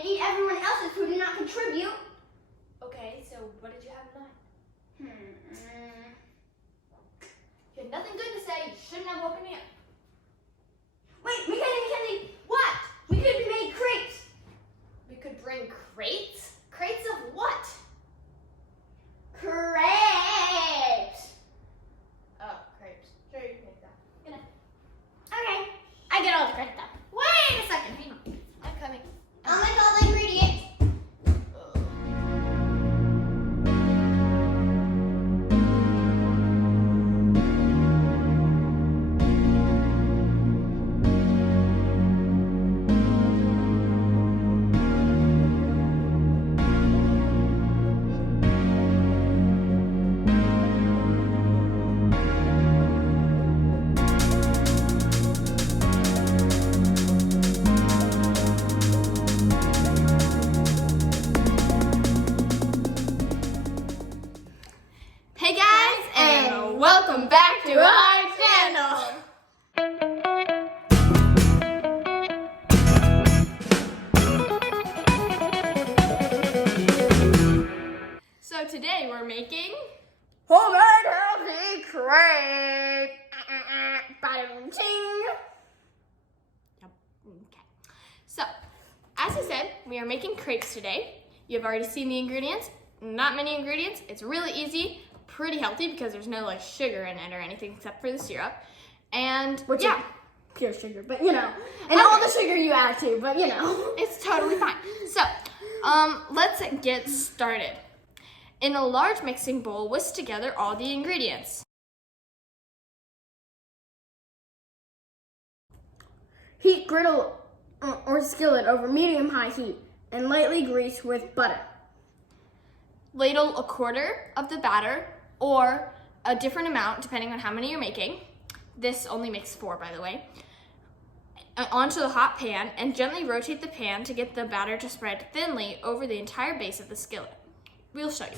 and eat everyone else's food and not contribute. Okay, so what did you have in mind? You had nothing good to say. You shouldn't have woken me up. Wait, Mackenzie, what? We could make crepes. We could bring crates? Crates of what? Crepes. Oh, crepes. Sure, you can make that. Good night. Okay, I get all the credit though. Wait a second. Hang on. I'm coming. I'll make all the ingredients. Hey guys, and welcome back to our channel. So today we're making Homemade healthy crepe. Ba-dum-ching. Okay. So, as I said, we are making crepes today. You've already seen the ingredients. Not many ingredients. It's really easy, pretty healthy because there's no like sugar in it or anything except for the syrup. And Which yeah, is pure sugar, but you know. And all the sugar you add to, but you know. it's totally fine. So, let's get started. In a large mixing bowl, whisk together all the ingredients. Heat griddle or skillet over medium-high heat and lightly grease with butter. Ladle a quarter of the batter or a different amount depending on how many you're making. This only makes 4, by the way. Onto the hot pan and gently rotate the pan to get the batter to spread thinly over the entire base of the skillet. We'll show you.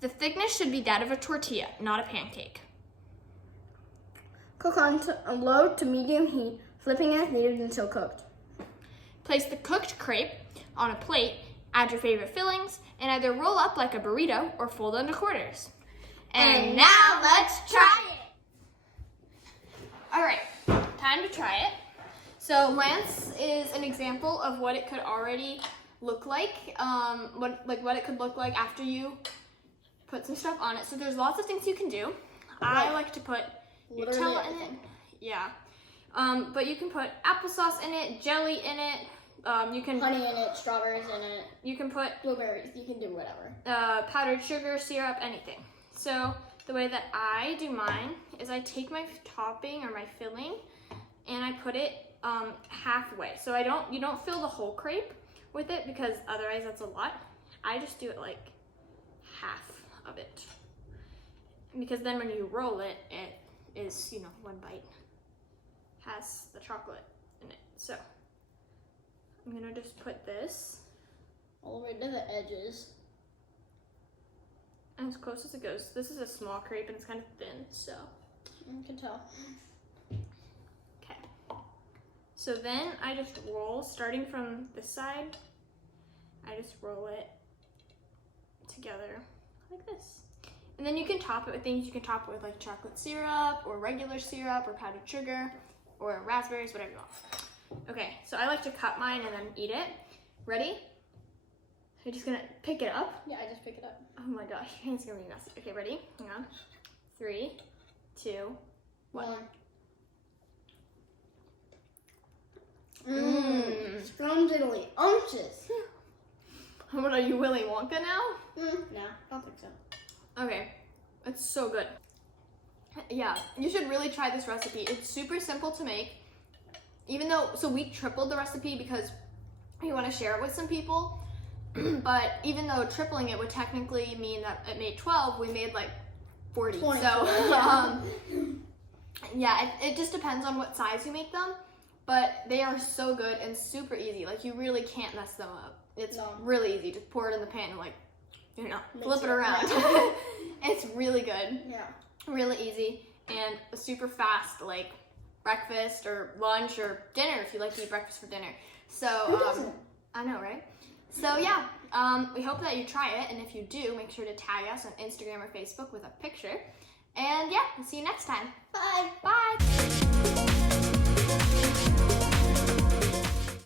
The thickness should be that of a tortilla, not a pancake. Cook on a low to medium heat, flipping as needed until cooked. Place the cooked crepe on a plate, add your favorite fillings, and either roll up like a burrito or fold into quarters. And now let's try it! Alright, time to try it. So Lance is an example of what it could already look like, what it could look like after you put some stuff on it. So there's lots of things you can do. I like to put Nutella in it. Yeah. But you can put applesauce in it, jelly in it. You can Honey in it, strawberries in it, you can put blueberries, you can do whatever. powdered sugar, syrup, anything. So the way that I do mine is I take my topping or my filling and I put it halfway. So you don't fill the whole crepe with it because otherwise that's a lot. I just do it like half of it. Because then when you roll it, it is, one bite has the chocolate in it. So I'm gonna just put this All the way to the edges. as close as it goes. This is a small crepe and it's kind of thin, so. You can tell. Okay. So then I just roll, starting from this side, I just roll it together like this. And then you can top it with things. You can top it with like chocolate syrup or regular syrup or powdered sugar or raspberries, whatever you want. Okay, so I like to cut mine and then eat it. Ready? You're just gonna pick it up. Yeah, I just pick it up. Oh my gosh, your hand's gonna be messy. Okay, ready? Hang on. 3, 2, 1. Scrumdiddly umptious. What are you, Willy Wonka now? No, don't think so. Okay, it's so good. Yeah, you should really try this recipe. It's super simple to make. Even though, so we tripled the recipe because we want to share it with some people. But even though tripling it would technically mean that it made 12, we made like 40. 20, So, yeah. yeah, it just depends on what size you make them. but they are so good and super easy. Like, you really can't mess them up. It's really easy. Just pour it in the pan and, like, you know, flip it around. It's really good. Yeah. Really easy and super fast, like breakfast or lunch or dinner if you like to eat breakfast for dinner. So, Who doesn't? I know, right? So yeah, we hope that you try it, and if you do, make sure to tag us on Instagram or Facebook with a picture. And yeah, we'll see you next time. Bye. Bye.